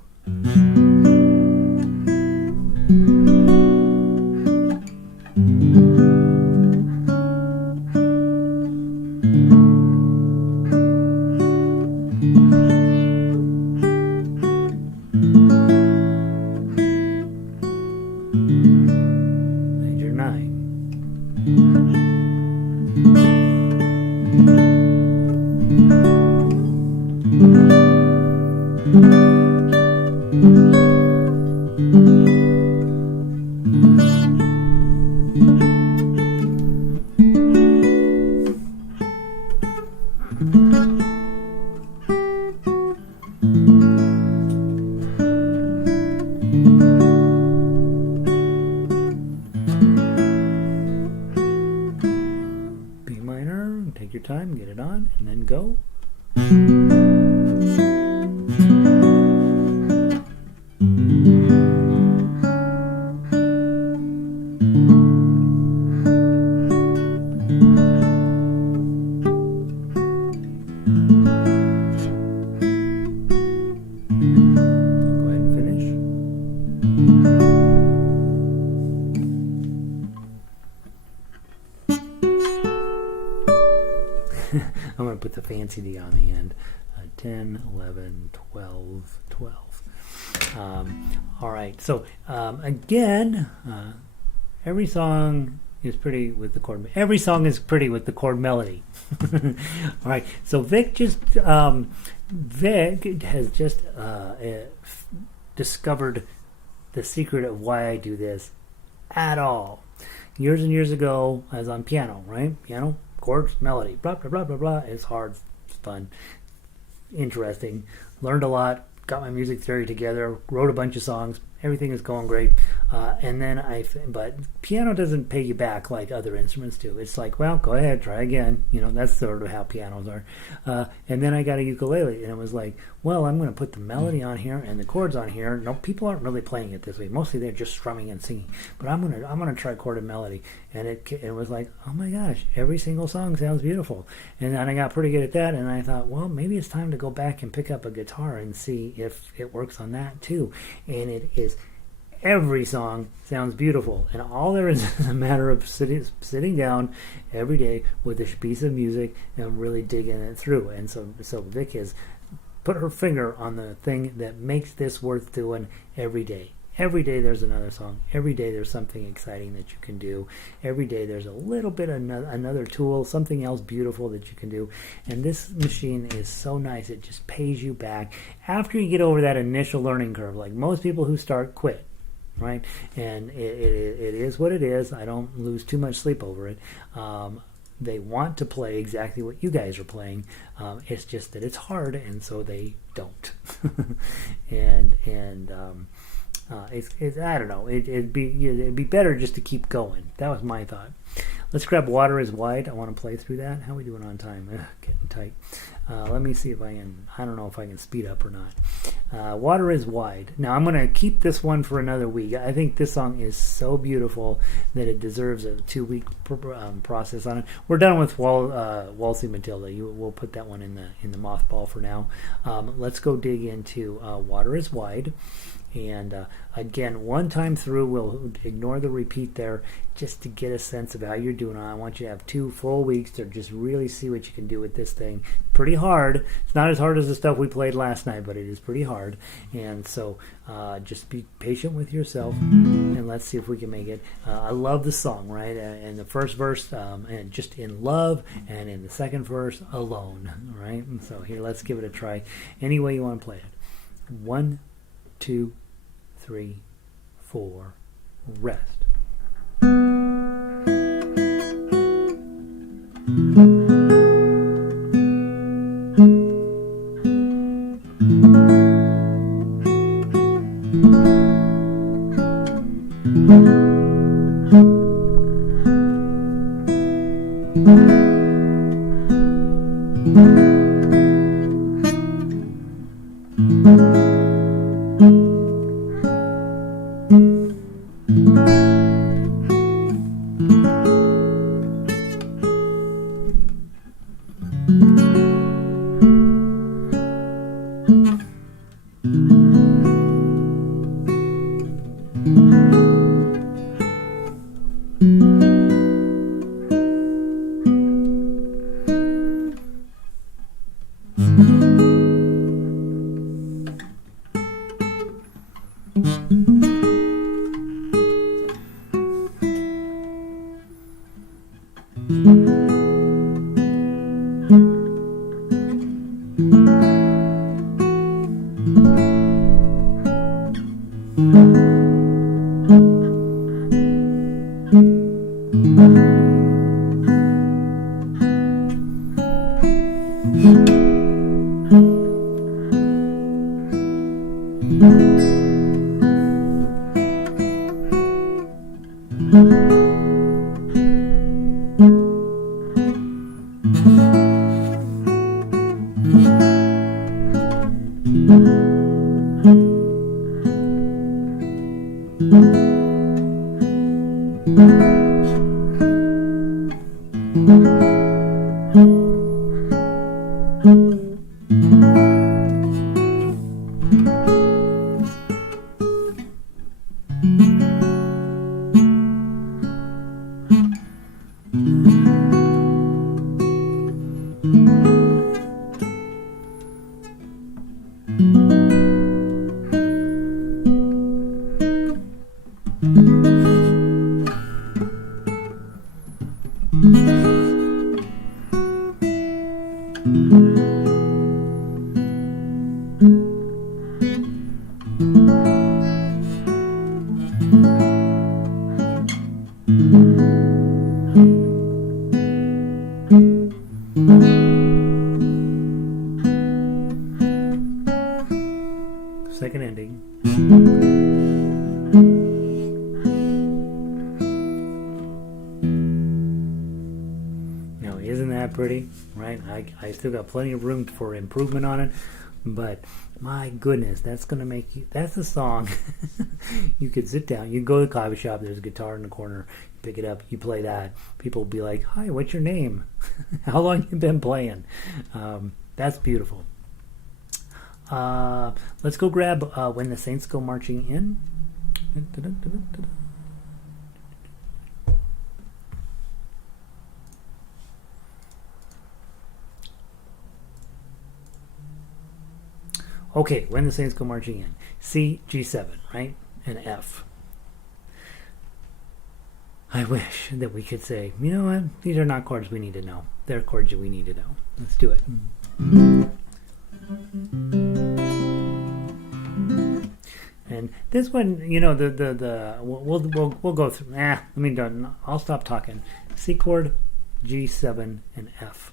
Major 9. Take your time, get it on, and then go. Go ahead and finish. I'm going to put the fancy D on the end. 10, 11, 12, 12. All right. So, again, every song is pretty with the chord. Every song is pretty with the chord melody. All right. So Vic has just discovered the secret of why I do this at all. Years and years ago, I was on piano, right? Piano, chords, melody, blah, blah, blah, blah, blah. It's hard, it's fun, interesting. Learned a lot, got my music theory together, wrote a bunch of songs, Everything is going great. And then but piano doesn't pay you back like other instruments do. It's like, well, go ahead, try again. That's sort of how pianos are. And then I got a ukulele, and it was like, well, I'm going to put the melody on here and the chords on here. No, people aren't really playing it this way. Mostly they're just strumming and singing. But I'm gonna try chord and melody. And it was like, oh my gosh, every single song sounds beautiful. And then I got pretty good at that, and I thought, well, maybe it's time to go back and pick up a guitar and see if it works on that too. And it is, every song sounds beautiful, and all there is a matter of sitting down every day with a piece of music and really digging it through. And so Vic has put her finger on the thing that makes this worth doing every day. Every day there's another song. Every day there's something exciting that you can do. Every day there's a little bit of another tool, something else beautiful that you can do. And this machine is so nice. It just pays you back after you get over that initial learning curve. Like most people who start quit, right? And it is what it is. I don't lose too much sleep over it. They want to play exactly what you guys are playing. It's just that it's hard, and so they don't. It's I don't know. It'd be better just to keep going. That was my thought. Let's grab Water is Wide. I want to play through that. How are we doing on time? Getting tight. Let me see if I can. I don't know if I can speed up or not. Water is Wide. Now I'm going to keep this one for another week. I think this song is so beautiful that it deserves a 2-week process on it. We're done with Waltzing Matilda. We'll put that one in the mothball for now. Let's go dig into Water is Wide. And again, one time through, we'll ignore the repeat there just to get a sense of how you're doing. I want you to have 2 full weeks to just really see what you can do with this thing. Pretty hard. It's not as hard as the stuff we played last night, but it is pretty hard. And so just be patient with yourself, and let's see if we can make it. I love the song, right? And the first verse, and just in love, and in the second verse, alone, right? And so here, let's give it a try. Any way you want to play it. 1, 2, 3, 4, rest. that pretty, right? I still got plenty of room for improvement on it, but my goodness, that's going to make you, that's a song. You could sit down, you go to the coffee shop, there's a guitar in the corner, you pick it up, you play that. People will be like, hi, what's your name? How long you been playing? That's beautiful. Let's go grab When the Saints Go Marching In. Okay, When the Saints Go Marching In. C, G7, right? And F. I wish that we could say, you know what? These are not chords we need to know. They're chords that we need to know. Let's do it. And this one, you know, we'll go through. I'll stop talking. C chord, G7, and F.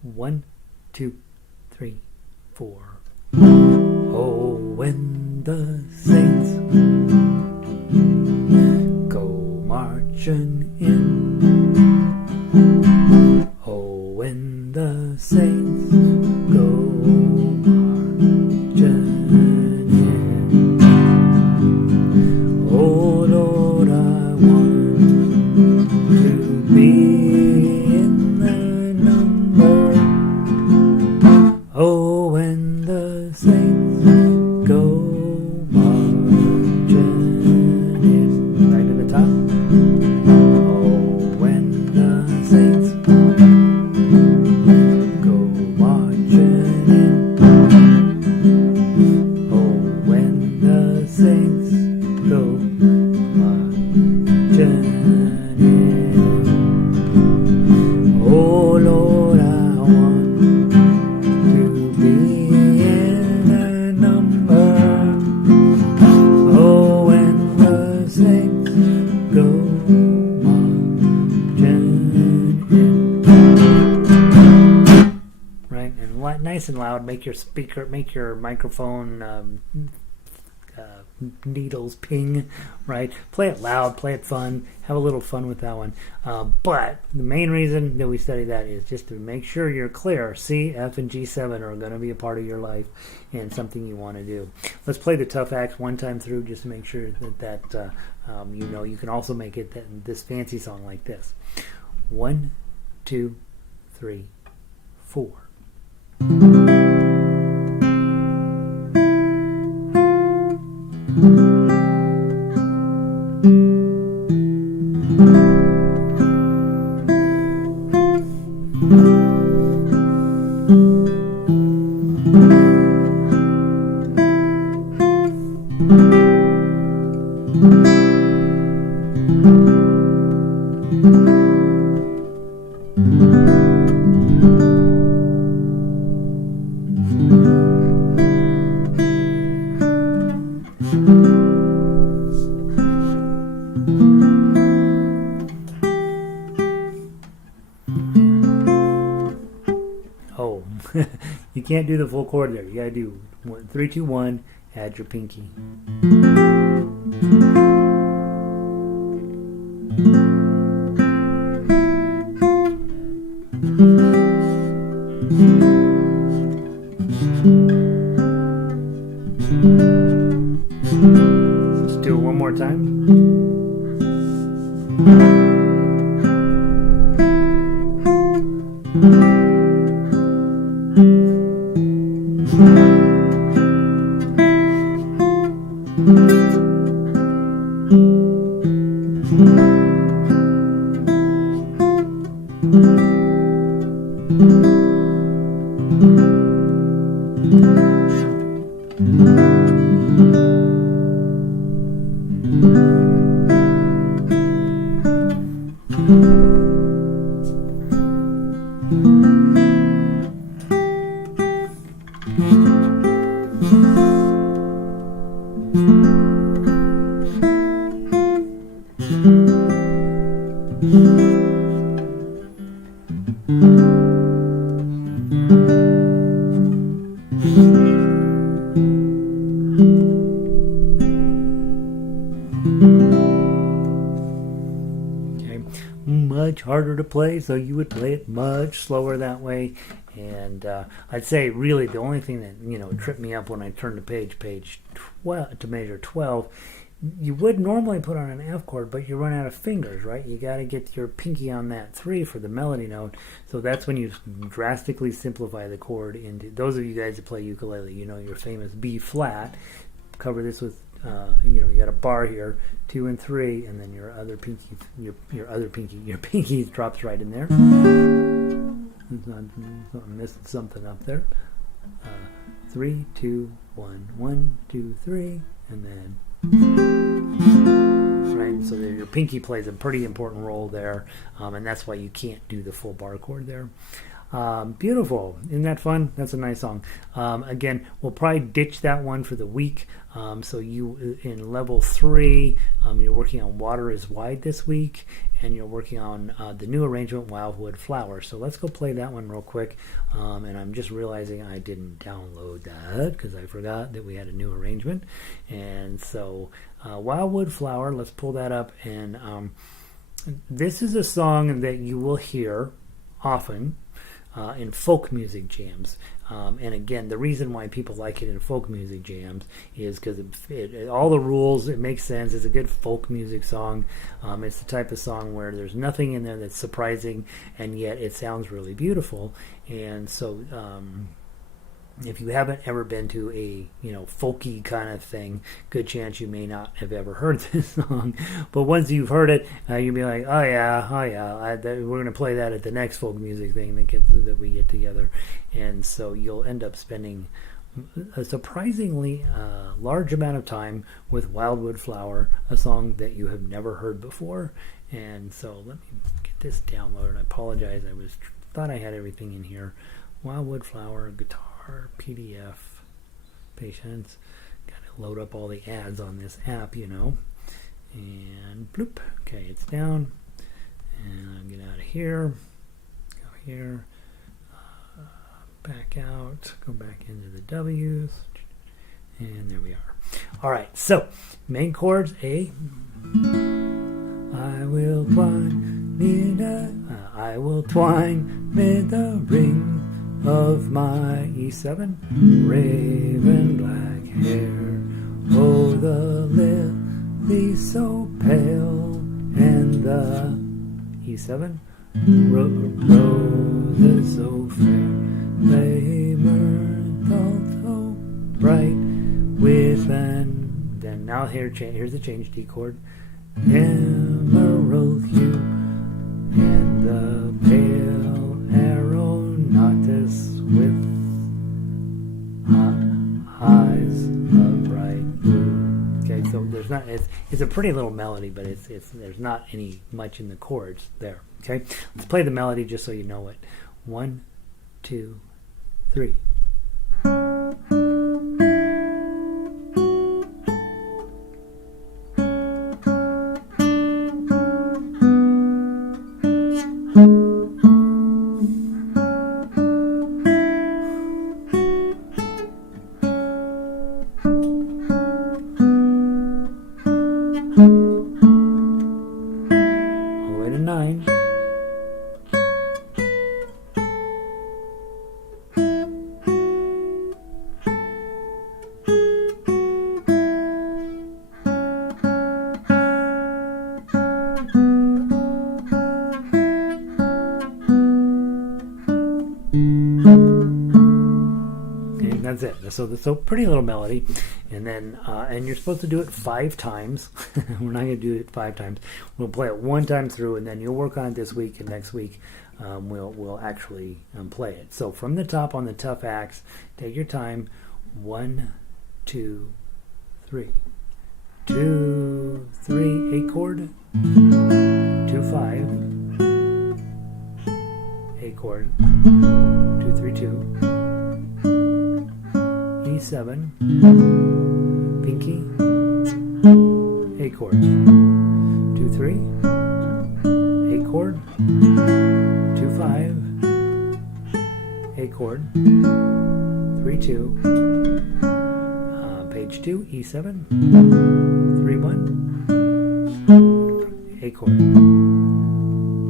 1, 2, 3, 4. Oh, when the saints go marching in. Oh, when the saints go marching in. Oh, Lord, I want to be in the number. Oh, when the saints go marching in. Right to the top. Oh, when the saints go marching in. Oh, when the saints go marching in. Oh, Lord, I want to be in a number. Oh, when the saints go marching in. Right, and nice and loud. Make your microphone needles ping, right? Play it loud, play it fun, have a little fun with that one. But the main reason that we study that is just to make sure you're clear. C, F, and G7 are going to be a part of your life and something you want to do. Let's play the tough acts one time through just to make sure that you know you can also make it this fancy song like this. 1, 2, 3, 4. Oh, you can't do the full chord there. You gotta do 3, 2, 1. Add your pinky. Let's do it one more time. much harder to play, so you would play it much slower that way. And I'd say really the only thing that tripped me up when I turned to page 12 to measure 12, you would normally put on an F chord, but you run out of fingers, right? You got to get your pinky on that 3 for the melody note. So that's when you drastically simplify the chord into, those of you guys that play ukulele, your famous B flat. Cover this with you got a bar here, 2 and 3, and then your other pinky, your pinky drops right in there. I'm missing something up there. 3, 2, 1, 1, 2, 3, and then right. So your pinky plays a pretty important role there, and that's why you can't do the full bar chord there. Beautiful. Isn't that fun? That's a nice song. Again, we'll probably ditch that one for the week. So you, in level 3, you're working on Water is Wide this week, and you're working on the new arrangement, Wildwood Flower. So let's go play that one real quick. And I'm just realizing I didn't download that because I forgot that we had a new arrangement. And so Wildwood Flower, let's pull that up. And this is a song that you will hear often in folk music jams. And again, the reason why people like it in folk music jams is because all the rules, it makes sense. It's a good folk music song. It's the type of song where there's nothing in there that's surprising, and yet it sounds really beautiful. And so if you haven't ever been to a folky kind of thing, good chance you may not have ever heard this song. But once you've heard it, you'll be like, oh yeah, we're going to play that at the next folk music thing that we get together. And so you'll end up spending a surprisingly large amount of time with Wildwood Flower, a song that you have never heard before. And so let me get this downloaded. I apologize. I thought I had everything in here. Wildwood Flower, guitar, PDF, patience, gotta load up all the ads on this app, and bloop, okay, it's down, and I'll get out of here, go here, back out, go back into the W's, and there we are. Alright, so, main chords, A, I will twine mid the ring of my E7, raven black hair, oh the lily so pale, and the E7, roses so fair, they myrtle so bright, with then now here's the change, D chord, emerald hue, and the pale Aeronautes with eyes of bright blue. Okay, so there's not. It's a pretty little melody, but there's not any much in the chords there. Okay, let's play the melody just so you know it. 1, 2, 3. That's it. So pretty little melody, and then and you're supposed to do it 5 times. We're not going to do it 5 times. We'll play it 1 time through, and then you'll work on it this week, and next week we'll actually play it. So from the top on the tough axe, take your time. 1, 2, 3. 2, 3. A chord. 2, 5. A chord. 2, 3, 2. E7, pinky, A chord, 2, 3, A chord, 2, 5, A chord, 3, 2, page 2, E7, 3, 1, A chord,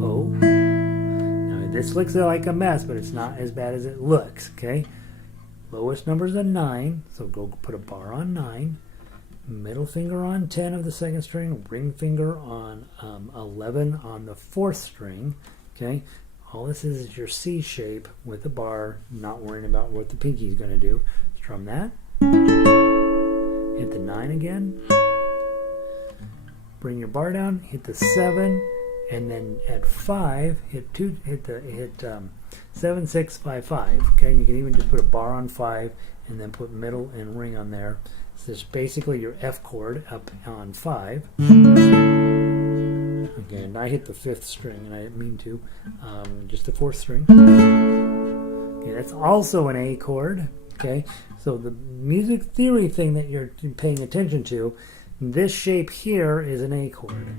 O. Now this looks like a mess, but it's not as bad as it looks, okay? Lowest number is a 9, so go put a bar on 9. Middle finger on 10 of the second string, ring finger on 11 on the fourth string, okay? All this is your C shape with the bar, not worrying about what the pinky is going to do. Strum that. Hit the 9 again. Bring your bar down, hit the 7, and then at 5, hit 7, 6, 5, 5. Okay, and you can even just put a bar on 5 and then put middle and ring on there. So it's basically your F chord up on 5. Okay, and I hit the 5th string, and I didn't mean to. Just the 4th string. Okay, that's also an A chord. Okay, so the music theory thing that you're paying attention to, this shape here is an A chord.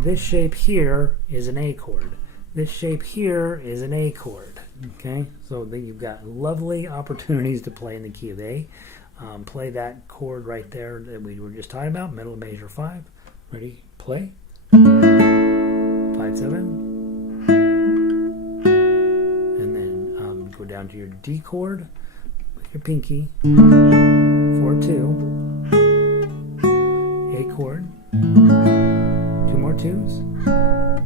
This shape here is an A chord. This shape here is an A chord. Okay, so then you've got lovely opportunities to play in the key of A. Play that chord right there that we were just talking about, middle major 5. Ready? Play. 5, 7. And then go down to your D chord with your pinky. 4, 2. A chord. 2 more 2s.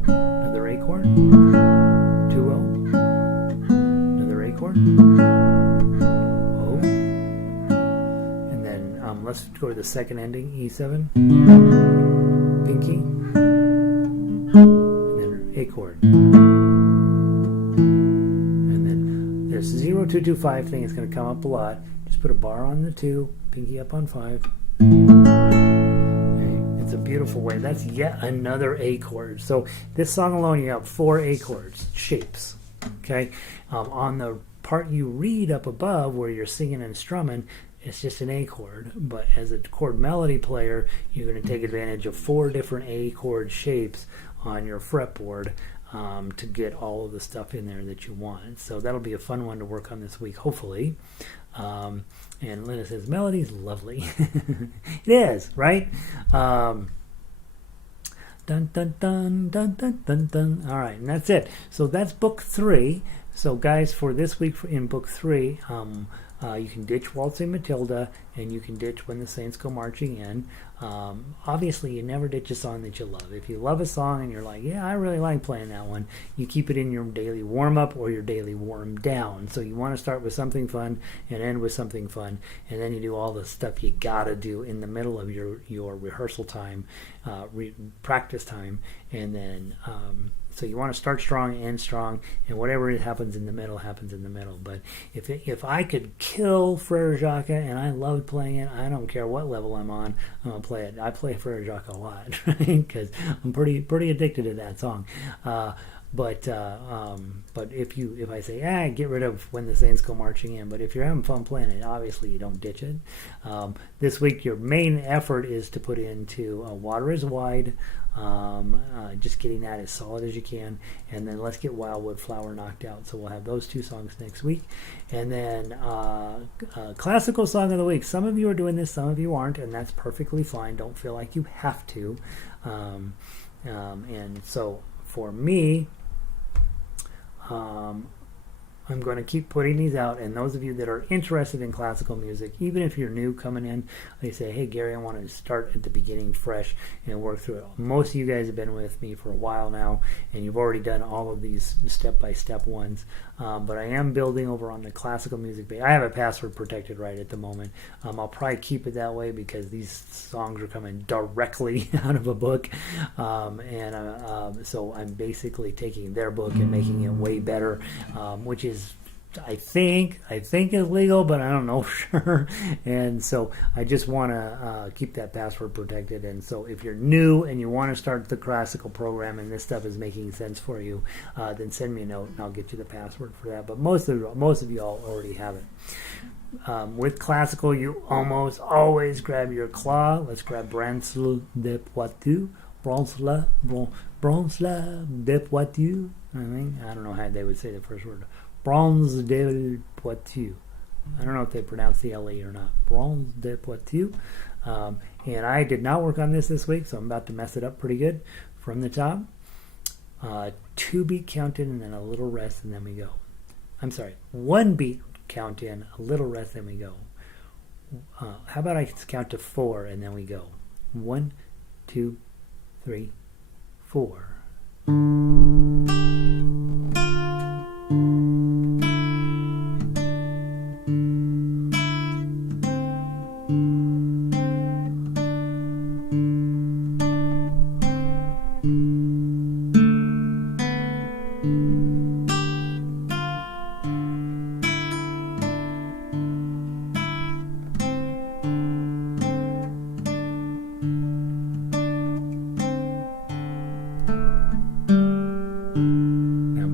Another A chord. 2 O. Another A chord. Let's go to the second ending, E7, pinky, and then A chord. And then this 0, 2, 2, 5 thing is going to come up a lot. Just put a bar on the 2, pinky up on 5. Okay. It's a beautiful way. That's yet another A chord. So this song alone, you have 4 A chords, shapes. Okay, on the part you read up above where you're singing and strumming, it's just an A chord, but as a chord melody player, you're going to take advantage of 4 different A chord shapes on your fretboard to get all of the stuff in there that you want. So that'll be a fun one to work on this week, hopefully. And Linda says, melody's lovely. It is, right? Dun, dun, dun, dun, dun, dun, dun. All right, and that's it. So that's book 3. So guys, for this week in book 3, you can ditch Waltzing Matilda, and you can ditch When the Saints Go Marching In. Obviously, you never ditch a song that you love. If you love a song and you're like, yeah, I really like playing that one, you keep it in your daily warm-up or your daily warm-down. So you want to start with something fun and end with something fun, and then you do all the stuff you got to do in the middle of your rehearsal time, practice time, and then... so you want to start strong, end strong, and whatever happens in the middle happens in the middle. But if I could kill Frère Jacques and I loved playing it, I don't care what level I'm on, I'm gonna play it. I play Frère Jacques a lot, right? Because I'm pretty addicted to that song. But if I say, get rid of When the Saints Go Marching In, but if you're having fun playing it, obviously you don't ditch it. This week your main effort is to put into Water is Wide, just getting that as solid as you can, and then let's get Wildwood Flower knocked out. So we'll have those 2 songs next week. And then classical song of the week. Some of you are doing this, some of you aren't, and that's perfectly fine. Don't feel like you have to. And so for me, I'm going to keep putting these out, and those of you that are interested in classical music, even if you're new coming in, they say, hey Gary, I want to start at the beginning fresh and work through it. Most of you guys have been with me for a while now, and you've already done all of these step-by-step ones, but I am building over on the classical music page. I have a password protected right at the moment. I'll probably keep it that way because these songs are coming directly out of a book, so I'm basically taking their book and making it way better, which is I think is legal, but I don't know for sure. And so I just want to keep that password protected. And so if you're new and you want to start the classical program and this stuff is making sense for you, then send me a note and I'll get you the password for that. But most of you all already have it. With classical, you almost always grab your claw. Let's grab Bransle de Poitou. Bransle de Poitou. I don't know how they would say the first word. Bransle de Poitou. I don't know if they pronounce the L-E or not. Bransle de Poitou. And I did not work on this week, so I'm about to mess it up pretty good from the top. 2 beat count in and then a little rest and then we go. I'm sorry, 1 beat count in, a little rest, then we go. How about I count to 4 and then we go. 1, 2, 3, 4.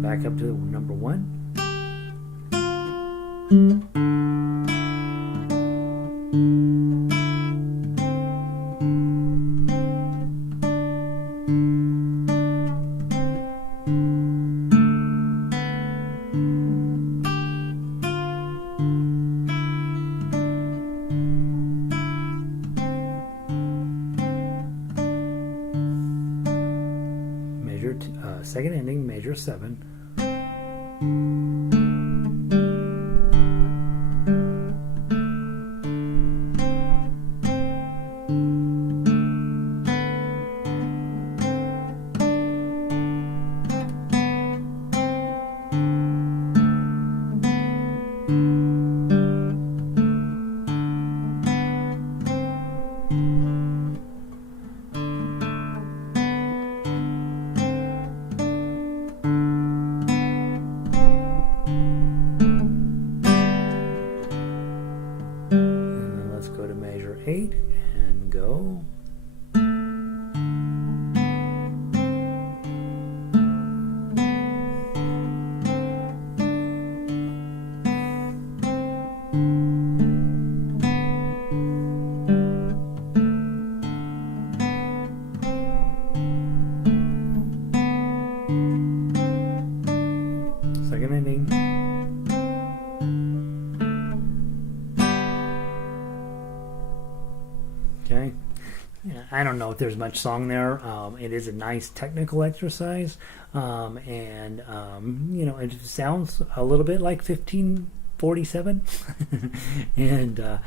Back up to number 1. Measure second ending, measure 7. Go to measure 8 and go. Second ending. Okay, I don't know if there's much song there. It is a nice technical exercise, and you know, it sounds a little bit like 1547, and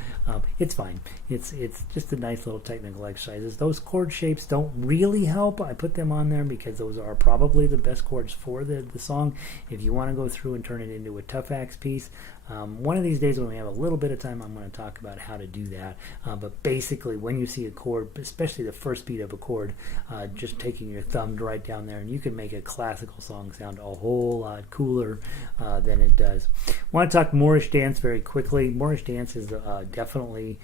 it's fine. It's just a nice little technical exercises. Those chord shapes don't really help. I put them on there because those are probably the best chords for the song. If you want to go through and turn it into a tough axe piece, one of these days when we have a little bit of time, I'm going to talk about how to do that. But basically, when you see a chord, especially the first beat of a chord, just taking your thumb right down there, and you can make a classical song sound a whole lot cooler than it does. I want to talk Moorish dance very quickly. Moorish dance is definitely...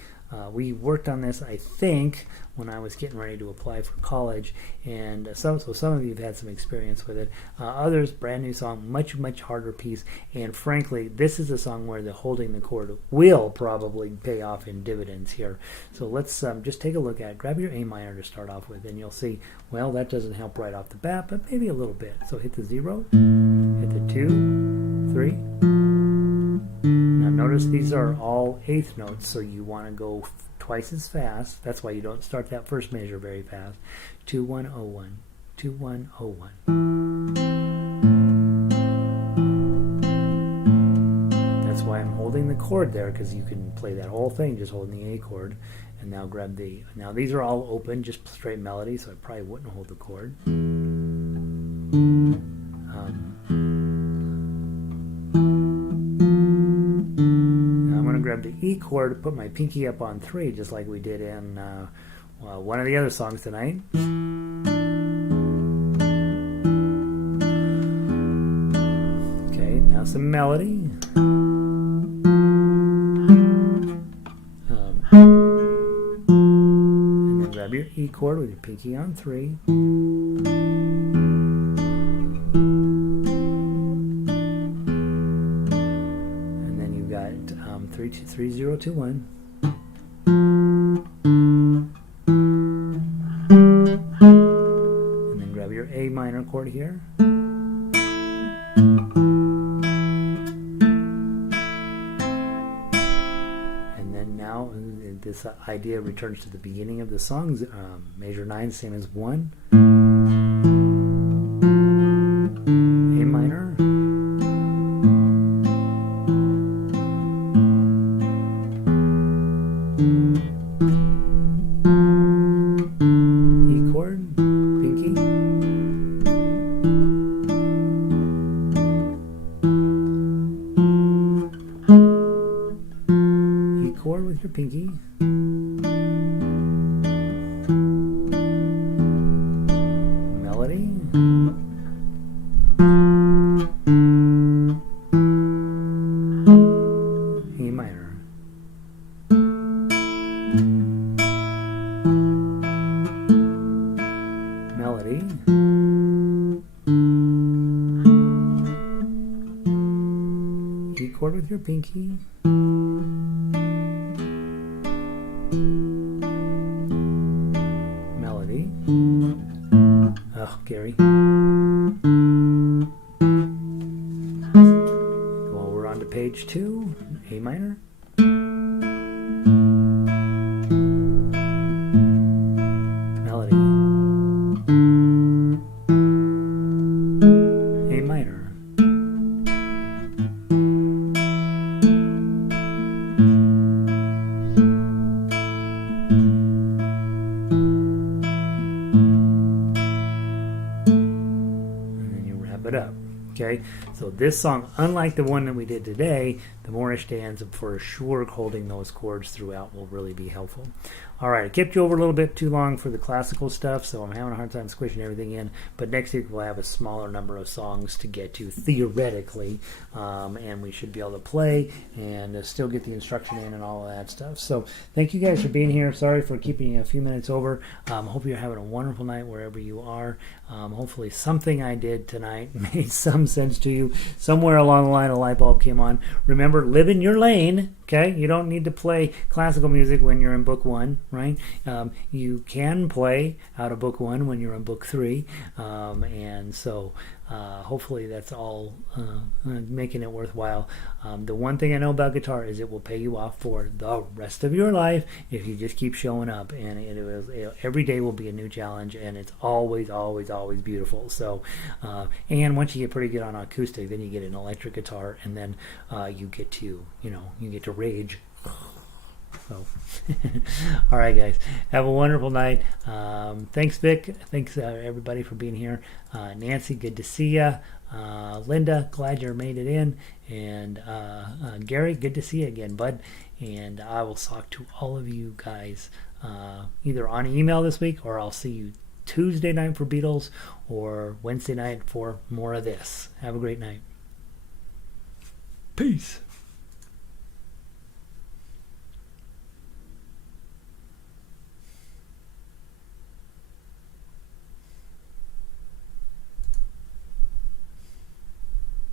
we worked on this, I think, when I was getting ready to apply for college, and so some of you have had some experience with it. Others, brand new song, much harder piece, and frankly, this is a song where the holding the chord will probably pay off in dividends here. So let's just take a look at it. Grab your A minor to start off with, and you'll see, well, that doesn't help right off the bat, but maybe a little bit. So hit the 0, hit the 2, 3. Now notice these are all eighth notes, so you want to go twice as fast. That's why you don't start that first measure very fast. 2 1 0 1, 2 1 0 1. That's why I'm holding the chord there, because you can play that whole thing just holding the A chord. And now grab the. Now these are all open, just straight melody, so I probably wouldn't hold the chord. Grab the E chord, put my pinky up on 3, just like we did in one of the other songs tonight. Okay, now some melody. And then grab your E chord with your pinky on 3. And then you've got 3 0 2 1. And then grab your A minor chord here. And then now this idea returns to the beginning of the songs. Measure 9, same as 1. pinky. Melody. A minor. Melody. E chord with your pinky. Melody. Oh, Gary. Well, we're on to page 2, A minor. Melody. A minor. It up. Okay, so this song, unlike the one that we did today, the Moorish stands for sure holding those chords throughout will really be helpful. All right, I kept you over a little bit too long for the classical stuff, so I'm having a hard time squishing everything in, but next week we'll have a smaller number of songs to get to theoretically, and we should be able to play and still get the instruction in and all of that stuff. So thank you guys for being here. Sorry for keeping you a few minutes over. Hope you're having a wonderful night wherever you are. Hopefully something I did tonight made some sense to you. Somewhere along the line a light bulb came on. Remember, live in your lane. Okay, you don't need to play classical music when you're in book 1, right? You can play out of book 1 when you're in book 3, and so hopefully that's all making it worthwhile. The one thing I know about guitar is it will pay you off for the rest of your life if you just keep showing up, and every day will be a new challenge, and it's always, always, always beautiful. So, and once you get pretty good on acoustic, then you get an electric guitar, and then you get to rage. So, all right, guys, have a wonderful night. Thanks, Vic. Thanks, everybody, for being here. Nancy, good to see you. Linda, glad you made it in. And Gary, good to see you again, bud. And I will talk to all of you guys either on email this week, or I'll see you Tuesday night for Beatles, or Wednesday night for more of this. Have a great night. Peace.